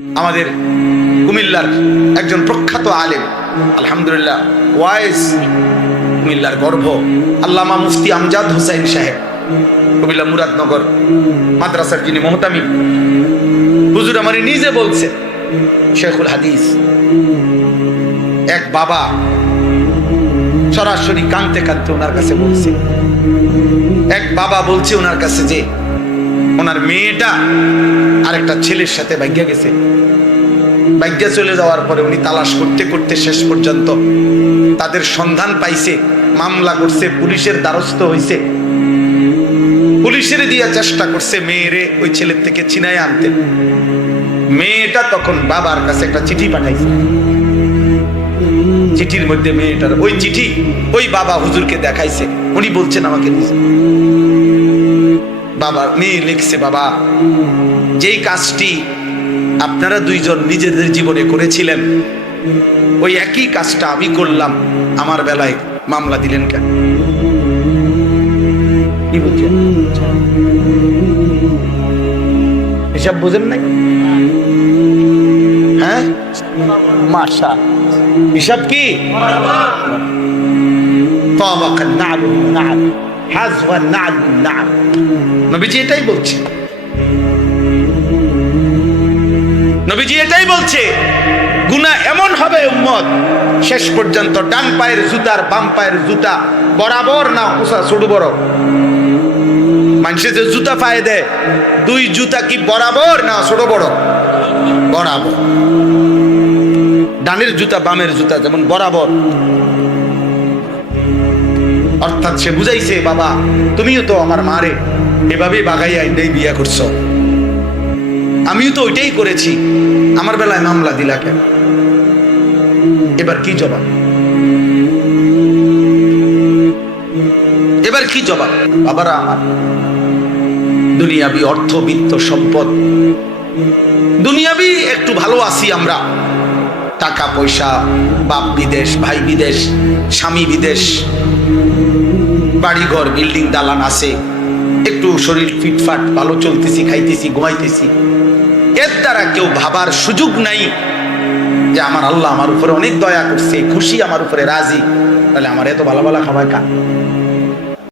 আমাদের কুমিল্লার একজন প্রখ্যাত আলেম, আলহামদুলিল্লাহ ওয়াইস, কুমিল্লার গর্ব, আল্লামা মুফতি আমজাদ হোসাইন সাহেব, কুমিল্লা মুরাদনগর মাদ্রাসার যিনি মোহতামিম, হুজুর আমার নিজে বলছে, শেখুল হাদিস, এক বাবা সরাসরি কাঁদতে কাঁদতে ওনার কাছে বলছে, এক বাবা বলছে ওনার কাছে যে ওনার মেয়েটা আরেকটা ছেলের সাথে ভাগ্যা গেছে। ভাগ্যা চলে যাওয়ার পরে উনি তালাশ করতে করতে শেষ পর্যন্ত তাদের সন্ধান পাইছে, মামলা করছে, পুলিশের দ্বারস্থ হয়েছে, পুলিশের দিয়া চেষ্টা করছে মেয়েরে ওই ছেলের থেকে ছিনায় আনতে। মেয়েটা তখন বাবার কাছে একটা চিঠি পাঠাইছে, চিঠির মধ্যে মেয়েটার ওই চিঠি ওই বাবা হুজুরকে দেখাইছে। উনি বলছেন আমাকে নিজে, বাবা মেয়ে লিখছে, বাবা যেই কাজটি আপনারা দুইজন নিজেদের জীবনে করেছিলেন ওই একই কাজটা আমি করলাম, আমার বেলায় মামলা দিলেন কেন? কি বুঝছেন? এসব বুঝেন নাই? হ্যাঁ, মাশা হিসাব কি? নবীজি এটাই বলছে, নবীজি এটাই বলছে, গুনাহ এমন হবে উম্মত শেষ পর্যন্ত ডান পায়ের জুতার বাম পায়ের জুতা বরাবর না উঁচা ছোট বড়। মানুষের যে জুতা পায়ে দেয়, দুই জুতা কি বরাবর না ছোট বড়? বরাবর। ডানের জুতা বামের জুতা যেমন বরাবর। অর্থাৎ সে বুঝাইছে, বাবা তুমিও তো আমার মারে এভাবে বাগাইয়া এটাই বিয়া করছো, আমিও তো ওইটাই করেছি, আমার বেলায় মামলা দিলা কেন? এবার কি জবাব? এবার কি জবাব? বাবারা আমার, দুনিয়াবি অর্থ বিত্ত সম্পদ, দুনিয়াবি একটু ভালো আছি আমরা, টাকা পয়সা, বাপ বিদেশ, ভাই বিদেশ, স্বামী বিদেশ, বাড়িঘর বিল্ডিং দালান আছে, একটু শরীর ফিটফাট, ভালো চলতেছি, খাইতেছি, ঘুমাইতেছি। এর দ্বারা কেউ ভাবার সুযোগ নাই যে আমার আল্লাহ আমার উপরে অনেক দয়া করছে, খুশি, আমার উপরে রাজি, তাহলে আমার এত ভালো ভালো খাবার খা।